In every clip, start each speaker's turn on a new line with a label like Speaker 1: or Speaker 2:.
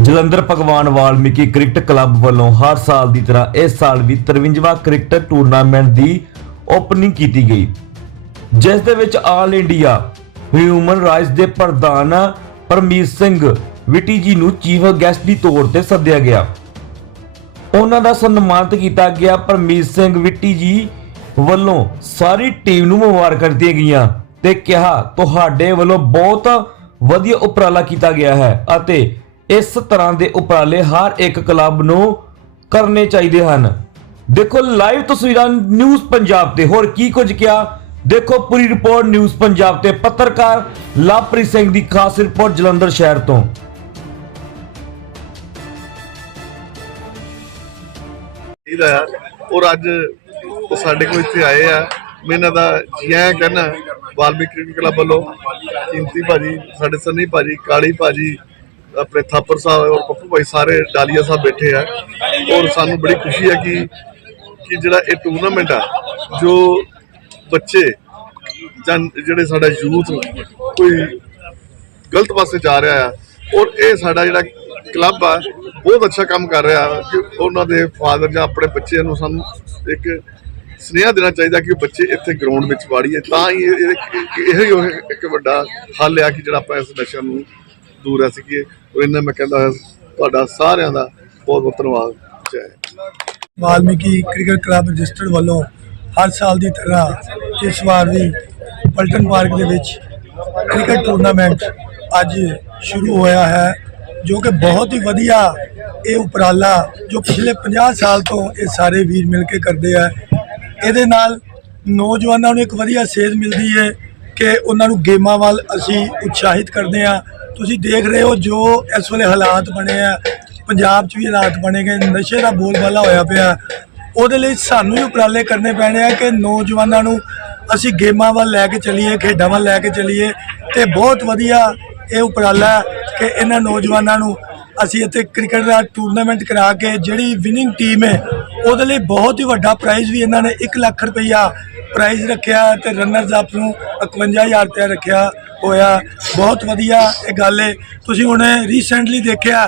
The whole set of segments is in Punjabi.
Speaker 1: ਜਲੰਧਰ ਭਗਵਾਨ ਵਾਲਮੀਕੀ ਕ੍ਰਿਕਟ ਕਲੱਬ ਵੱਲੋਂ ਹਰ ਸਾਲ ਦੀ ਤਰ੍ਹਾਂ ਇਸ ਸਾਲ ਵੀ 53ਵਾਂ ਕ੍ਰਿਕਟ ਟੂਰਨਾਮੈਂਟ ਦੀ ਓਪਨਿੰਗ ਕੀਤੀ ਗਈ, ਜਿਸ ਦੇ ਵਿੱਚ ਆਲ ਇੰਡੀਆ ਹਿਊਮਨ ਰਾਈਟਸ ਦੇ ਪ੍ਰਧਾਨ ਪਰਮੀਤ ਸਿੰਘ ਵਿਟੀ ਜੀ ਨੂੰ ਚੀਫ ਗੈਸਟ ਦੀ ਤੌਰ ਤੇ ਸੱਦਿਆ ਗਿਆ। ਉਹਨਾਂ ਦਾ ਸਨਮਾਨਿਤ ਕੀਤਾ ਗਿਆ ਪਰਮੀਤ ਸਿੰਘ ਵਿਟੀ ਜੀ ਵੱਲੋਂ ਸਾਰੀ ਟੀਮ ਨੂੰ ਮੁਬਾਰਕਾਂ ਦਿੱਤੀਆਂ ਗਈਆਂ ਤੇ ਕਿਹਾ, ਤੁਹਾਡੇ ਵੱਲੋਂ ਬਹੁਤ ਵਧੀਆ ਉਪਰਾਲਾ ਕੀਤਾ ਗਿਆ ਹੈ ਅਤੇ ਇਸ ਤਰ੍ਹਾਂ ਦੇ ਉਪਰਾਲੇ ਹਰ ਇੱਕ ਕਲੱਬ ਨੂੰ ਕਰਨੇ ਚਾਹੀਦੇ ਹਨ। ਦੇਖੋ ਲਾਈਵ ਤਸਵੀਰਾਂ ਨਿਊਜ਼ ਪੰਜਾਬ ਤੇ। ਹੋਰ ਕੀ ਕੁਝ ਕਿਹਾ? ਦੇਖੋ, ਪੂਰੀ ਰਿਪੋਰਟ ਨਿਊਜ਼ ਪੰਜਾਬ ਤੇ। ਪੱਤਰਕਾਰ ਲਵਪ੍ਰੀਤ ਸਿੰਘ ਦੀ ਖਾਸ ਰਿਪੋਰਟ ਜਲੰਧਰ ਸ਼ਹਿਰ ਤੋਂ।
Speaker 2: ਇਹਦਾ ਔਰ ਅੱਜ ਉਹ ਸਾਡੇ ਕੋਲ ਇੱਥੇ ਆਏ ਆ। ਮੈਂ ਇਹਨਾਂ ਦਾ ਜੀ ਕਹਿਣਾ ਵਾਲਮੀਕ ਕ੍ਰਿਕਟ ਕਲੱਬ ਵੱਲੋਂ। ਕੀਮਤੀ ਭਾਜੀ, ਸਾਡੇ ਸੰਨੀ ਭਾਜੀ, ਕਾਲੀ ਭਾਜੀ ਆਪਣੇ ਥਾਪਰ ਸਾਹਿਬ ਔਰ ਪੱਪੂ ਭਾਈ ਸਾਰੇ ਡਾਲੀਆ ਸਾਹਿਬ ਬੈਠੇ ਆ। ਔਰ ਸਾਨੂੰ ਬੜੀ ਖੁਸ਼ੀ ਹੈ ਕਿ ਕਿ ਜਿਹੜਾ ਇਹ ਟੂਰਨਾਮੈਂਟ ਆ, ਜੋ ਬੱਚੇ ਜਾਂ ਜਿਹੜੇ ਸਾਡਾ ਯੂਥ ਕੋਈ ਗਲਤ ਪਾਸੇ ਜਾ ਰਿਹਾ ਆ, ਔਰ ਇਹ ਸਾਡਾ ਜਿਹੜਾ ਕਲੱਬ ਆ, ਬਹੁਤ ਅੱਛਾ ਕੰਮ ਕਰ ਰਿਹਾ ਕਿ ਉਹਨਾਂ ਦੇ ਫਾਦਰ ਜਾਂ ਆਪਣੇ ਬੱਚਿਆਂ ਨੂੰ ਸਾਨੂੰ ਇੱਕ ਸੁਨੇਹਾ ਦੇਣਾ ਚਾਹੀਦਾ ਕਿ ਬੱਚੇ ਇੱਥੇ ਗਰਾਊਂਡ ਵਿੱਚ ਵਾੜੀਏ। ਤਾਂ ਹੀ ਇਹ ਇਹ- ਇਹ ਹੀ ਉਹ ਇੱਕ ਵੱਡਾ ਹੱਲ ਆ ਕਿ ਜਿਹੜਾ ਆਪਾਂ ਇਸ ਨਸ਼ਾ ਨੂੰ ਦੂਰ ਰਹਿ ਸਕੀਏ ਔਰ ਇਹਨਾਂ ਮੈਂ ਕਹਿੰਦਾ ਤੁਹਾਡਾ ਸਾਰਿਆਂ ਦਾ ਬਹੁਤ ਬਹੁਤ ਧੰਨਵਾਦ। ਜੈ
Speaker 3: ਵਾਲਮੀਕੀ ਕ੍ਰਿਕਟ ਕਲੱਬ ਰਜਿਸਟਰਡ ਵੱਲੋਂ ਹਰ ਸਾਲ ਦੀ ਤਰ੍ਹਾਂ ਇਸ ਵਾਰ ਵੀ ਪਲਟਨ ਪਾਰਕ ਦੇ ਵਿੱਚ ਕ੍ਰਿਕਟ ਟੂਰਨਾਮੈਂਟ ਅੱਜ ਸ਼ੁਰੂ ਹੋਇਆ ਹੈ, ਜੋ ਕਿ ਬਹੁਤ ਹੀ ਵਧੀਆ ਇਹ ਉਪਰਾਲਾ ਜੋ ਪਿਛਲੇ 50 ਸਾਲ ਤੋਂ ਇਹ ਸਾਰੇ ਵੀਰ ਮਿਲ ਕੇ ਕਰਦੇ ਆ। ਇਹਦੇ ਨਾਲ ਨੌਜਵਾਨਾਂ ਨੂੰ ਇੱਕ ਵਧੀਆ ਸੇਧ ਮਿਲਦੀ ਹੈ ਕਿ ਉਹਨਾਂ ਨੂੰ ਗੇਮਾਂ ਵੱਲ ਅਸੀਂ ਉਤਸ਼ਾਹਿਤ ਕਰਦੇ ਆ ਤੁਸੀਂ ਦੇਖ ਰਹੇ ਹੋ ਜੋ ਇਸ ਵੇਲੇ ਹਾਲਾਤ ਬਣੇ ਆ। ਪੰਜਾਬ 'ਚ ਵੀ ਹਾਲਾਤ ਬਣੇ ਗਏ, ਨਸ਼ੇ ਦਾ ਬੋਲਬਾਲਾ ਹੋਇਆ ਪਿਆ। ਉਹਦੇ ਲਈ ਸਾਨੂੰ ਹੀ ਉਪਰਾਲੇ ਕਰਨੇ ਪੈਣੇ ਆ ਕਿ ਨੌਜਵਾਨਾਂ ਨੂੰ ਅਸੀਂ ਗੇਮਾਂ ਵੱਲ ਲੈ ਕੇ ਚੱਲੀਏ, ਖੇਡਾਂ ਵੱਲ ਲੈ ਕੇ ਚੱਲੀਏ। ਤੇ ਬਹੁਤ ਵਧੀਆ ਇਹ ਉਪਰਾਲਾ ਹੈ ਕਿ ਇਹਨਾਂ ਨੌਜਵਾਨਾਂ ਨੂੰ ਅਸੀਂ ਇੱਥੇ ਕ੍ਰਿਕਟ ਦਾ ਟੂਰਨਾਮੈਂਟ ਕਰਾ ਕੇ ਜਿਹੜੀ ਵਿਨਿੰਗ ਟੀਮ ਹੈ, ਉਹਦੇ ਲਈ ਬਹੁਤ ਹੀ ਵੱਡਾ ਪ੍ਰਾਈਜ਼ ਵੀ ਇਹਨਾਂ ਨੇ 1 ਲੱਖ ਰੁਪਈਆ ਪ੍ਰਾਈਜ਼ ਰੱਖਿਆ ਤੇ ਰਨਰਸ ਅਪ ਨੂੰ 51000 ਰੁਪਇਆ ਰੱਖਿਆ ਹੋਇਆ। ਬਹੁਤ ਵਧੀਆ ਇਹ ਗੱਲ ਹੈ ਤੁਸੀਂ ਹੁਣ ਰੀਸੈਂਟਲੀ ਦੇਖਿਆ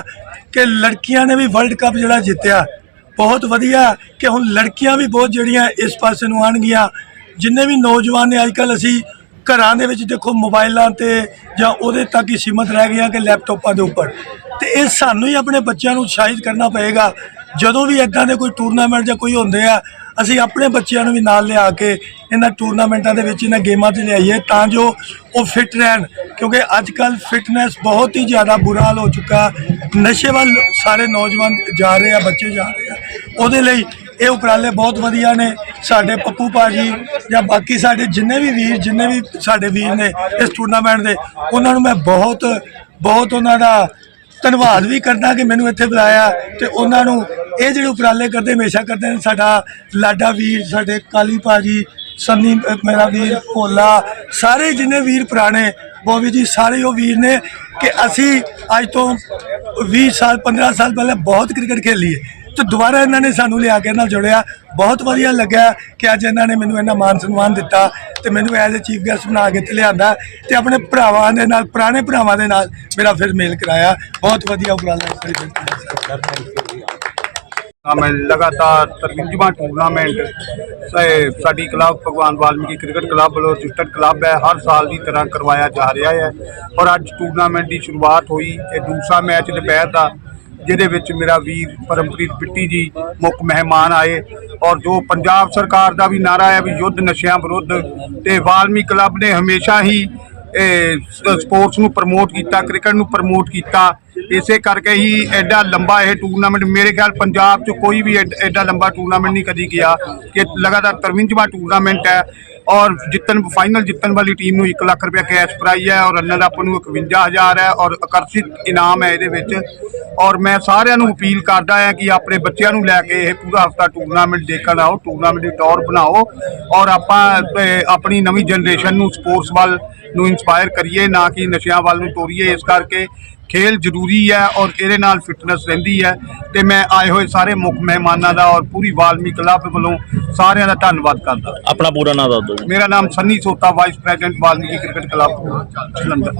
Speaker 3: ਕਿ ਲੜਕੀਆਂ ਨੇ ਵੀ ਵਰਲਡ ਕੱਪ ਜਿਹੜਾ ਜਿੱਤਿਆ। ਬਹੁਤ ਵਧੀਆ ਕਿ ਹੁਣ ਲੜਕੀਆਂ ਵੀ ਬਹੁਤ ਜਿਹੜੀਆਂ ਇਸ ਪਾਸੇ ਨੂੰ ਆਣਗੀਆਂ ਜਿੰਨੇ ਵੀ ਨੌਜਵਾਨ ਨੇ ਅੱਜਕੱਲ ਅਸੀਂ ਘਰਾਂ ਦੇ ਵਿੱਚ ਦੇਖੋ ਮੋਬਾਈਲਾਂ ਤੇ ਜਾਂ ਉਹਦੇ ਤੱਕ ਹੀ ਸੀਮਤ ਰਹਿ ਗਈਆਂ ਕਿ ਲੈਪਟਾਪਾਂ ਦੇ ਉੱਪਰ। ਤੇ ਇਹ ਸਾਨੂੰ ਹੀ ਆਪਣੇ ਬੱਚਿਆਂ ਨੂੰ ਉਤਸ਼ਾਹਿਤ ਕਰਨਾ ਪਏਗਾ। ਜਦੋਂ ਵੀ ਇਦਾਂ ਦੇ ਕੋਈ ਟੂਰਨਾਮੈਂਟ ਜਾਂ ਕੋਈ ਹੁੰਦੇ ਆ ਅਸੀਂ ਆਪਣੇ ਬੱਚਿਆਂ ਨੂੰ ਵੀ ਨਾਲ ਲਿਆ ਕੇ ਇਹਨਾਂ ਟੂਰਨਾਮੈਂਟਾਂ ਦੇ ਵਿੱਚ ਇਹਨਾਂ ਗੇਮਾਂ 'ਚ ਲਿਆਈਏ ਤਾਂ ਜੋ ਉਹ ਫਿਟ ਰਹਿਣ, ਕਿਉਂਕਿ ਅੱਜ ਕੱਲ ਫਿਟਨੈਸ ਬਹੁਤ ਹੀ ਜ਼ਿਆਦਾ ਬੁਰਾ ਹਾਲ ਹੋ ਚੁੱਕਾ। ਨਸ਼ੇ ਵੱਲ ਸਾਰੇ ਨੌਜਵਾਨ ਜਾ ਰਹੇ ਆ, ਬੱਚੇ ਜਾ ਰਹੇ ਆ। ਉਹਦੇ ਲਈ ਇਹ ਉਪਰਾਲੇ ਬਹੁਤ ਵਧੀਆ ਨੇ। ਸਾਡੇ ਪੱਪੂ ਭਾਜੀ ਜਾਂ ਬਾਕੀ ਸਾਡੇ ਜਿੰਨੇ ਵੀ ਵੀਰ, ਜਿੰਨੇ ਵੀ ਸਾਡੇ ਵੀਰ ਨੇ ਇਸ ਟੂਰਨਾਮੈਂਟ ਦੇ, ਉਹਨਾਂ ਨੂੰ ਮੈਂ ਬਹੁਤ ਬਹੁਤ ਉਹਨਾਂ ਦਾ ਧੰਨਵਾਦ ਵੀ ਕਰਦਾ ਕਿ ਮੈਨੂੰ ਇੱਥੇ ਬੁਲਾਇਆ ਤੇ ਉਹਨਾਂ ਨੂੰ ਇਹ ਜਿਹੜੇ ਉਪਰਾਲੇ ਕਰਦੇ, ਹਮੇਸ਼ਾ ਕਰਦੇ ਨੇ ਸਾਡਾ ਲਾਡਾ ਵੀਰ, ਸਾਡੇ ਕਾਲੀ ਭਾਜੀ, ਸੰਨੀ ਮੇਰਾ ਵੀਰ ਭੋਲਾ, ਸਾਰੇ ਜਿੰਨੇ ਵੀਰ ਪੁਰਾਣੇ ਬੋਵੀ ਜੀ, ਸਾਰੇ ਉਹ ਵੀਰ ਨੇ ਕਿ ਅਸੀਂ ਅੱਜ ਤੋਂ 20 ਸਾਲ 15 ਸਾਲ ਪਹਿਲਾਂ ਬਹੁਤ ਕ੍ਰਿਕਟ ਖੇਲੀ ਹੈ। ਤੇ ਦੁਬਾਰਾ ਇਹਨਾਂ ਨੇ ਸਾਨੂੰ ਲਿਆ ਕੇ ਨਾਲ ਜੋੜਿਆ। ਬਹੁਤ ਵਧੀਆ ਲੱਗਿਆ ਕਿ ਅੱਜ ਇਹਨਾਂ ਨੇ ਮੈਨੂੰ ਇਹਨਾਂ ਮਾਨ ਸਨਮਾਨ ਦਿੱਤਾ ਤੇ ਮੈਨੂੰ ਐਜ਼ ਅ ਚੀਫ ਗੈਸਟ ਬਣਾ ਕੇ ਤੇ ਲਿਆਂਦਾ ਤੇ ਆਪਣੇ ਭਰਾਵਾਂ ਦੇ ਨਾਲ, ਪੁਰਾਣੇ ਭਰਾਵਾਂ ਦੇ ਨਾਲ ਮੇਰਾ ਫਿਰ ਮੇਲ ਕਰਾਇਆ। ਬਹੁਤ ਵਧੀਆ ਉਪਰਾਲਾ ਹੈ
Speaker 4: ਮੈਂ ਲਗਾਤਾਰ 53ਵਾਂ ਟੂਰਨਾਮੈਂਟ ਸਾਡੀ club Bhagwan Valmiki cricket club ਵੱਲੋਂ ਰਜਿਸਟਰਡ ਕਲੱਬ ਹੈ, ਹਰ ਸਾਲ ਦੀ ਤਰ੍ਹਾਂ ਕਰਵਾਇਆ ਜਾ ਰਿਹਾ ਹੈ। ਔਰ ਅੱਜ ਟੂਰਨਾਮੈਂਟ ਦੀ ਸ਼ੁਰੂਆਤ ਹੋਈ, ਇਹ ਦੂਸਰਾ ਮੈਚ ਦੁਪਹਿਰ ਦਾ ਜਿਹਦੇ ਵਿੱਚ ਮੇਰਾ ਵੀਰ ਪਰਮਪ੍ਰੀਤ ਬਿੱਟੀ ਜੀ ਮੁੱਖ ਮਹਿਮਾਨ ਆਏ ਔਰ ਜੋ ਪੰਜਾਬ ਸਰਕਾਰ ਦਾ ਵੀ ਨਾਰਾ ਹੈ ਵੀ ਯੁੱਧ ਨਸ਼ਿਆਂ ਵਿਰੁੱਧ ਤੇ ਵਾਲਮੀ ਕਲੱਬ ਨੇ ਹਮੇਸ਼ਾ ਹੀ, ਇਹ ਸਪੋਰਟਸ ਨੂੰ ਪ੍ਰਮੋਟ ਕੀਤਾ, ਕ੍ਰਿਕਟ ਨੂੰ ਪ੍ਰਮੋਟ ਕੀਤਾ। ਇਸੇ ਕਰਕੇ ਹੀ ਐਡਾ ਲੰਬਾ ਇਹ ਟੂਰਨਾਮੈਂਟ, ਮੇਰੇ ਖਿਆਲ ਪੰਜਾਬ 'ਚ ਕੋਈ ਵੀ ਐਡ- ਐਡਾ ਲੰਬਾ ਟੂਰਨਾਮੈਂਟ ਨਹੀਂ ਕਦੀ ਗਿਆ ਕਿ ਲਗਾਤਾਰ 53ਵਾਂ ਟੂਰਨਾਮੈਂਟ ਹੈ। ਔਰ ਜਿੱਤਣ ਫਾਈਨਲ ਜਿੱਤਣ ਵਾਲੀ ਟੀਮ ਨੂੰ 1 ਲੱਖ ਰੁਪਏ ਕੈਸ਼ ਪ੍ਰਾਈਜ਼ ਹੈ ਔਰ ਰਨਰ ਅਪ ਨੂੰ 51000 ਹੈ ਔਰ ਆਕਰਸ਼ਿਤ ਇਨਾਮ ਹੈ ਇਹਦੇ ਵਿੱਚ। ਔਰ ਮੈਂ ਸਾਰਿਆਂ ਨੂੰ ਅਪੀਲ ਕਰਦਾ ਹਾਂ ਕਿ ਆਪਣੇ ਬੱਚਿਆਂ ਨੂੰ ਲੈ ਕੇ ਇਹ ਪੂਰਾ ਹਫਤਾ ਟੂਰਨਾਮੈਂਟ ਦੇਖਣ ਆਓ ਟੂਰਨਾਮੈਂਟ ਦੀ ਟੌਰ ਬਣਾਓ ਔਰ ਆਪਾਂ ਆਪਣੀ ਨਵੀਂ ਜਨਰੇਸ਼ਨ ਨੂੰ ਸਪੋਰਟਸ ਵੱਲ ਨੂੰ ਇਨਸਪਾਇਰ ਕਰੀਏ, ਨਾ ਕਿ ਨਸ਼ਿਆਂ ਵੱਲ ਨੂੰ ਤੋਰੀਏ। ਇਸ ਕਰਕੇ ਖੇਲ ਜ਼ਰੂਰੀ ਹੈ ਔਰ ਇਹਦੇ ਨਾਲ ਫਿਟਨੈਸ ਰਹਿੰਦੀ ਹੈ। ਤੇ ਮੈਂ ਆਏ ਹੋਏ ਸਾਰੇ ਮੁੱਖ ਮਹਿਮਾਨਾਂ ਦਾ ਔਰ ਪੂਰੀ ਵਾਲਮੀ ਕਲੱਬ ਵੱਲੋਂ ਸਾਰਿਆਂ ਦਾ ਧੰਨਵਾਦ ਕਰਦਾ।
Speaker 5: ਆਪਣਾ ਪੂਰਾ ਨਾਮ ਦੱਸ
Speaker 4: ਮੇਰਾ ਨਾਮ Sunny Sota vice president Valmiki cricket club Jalandhar.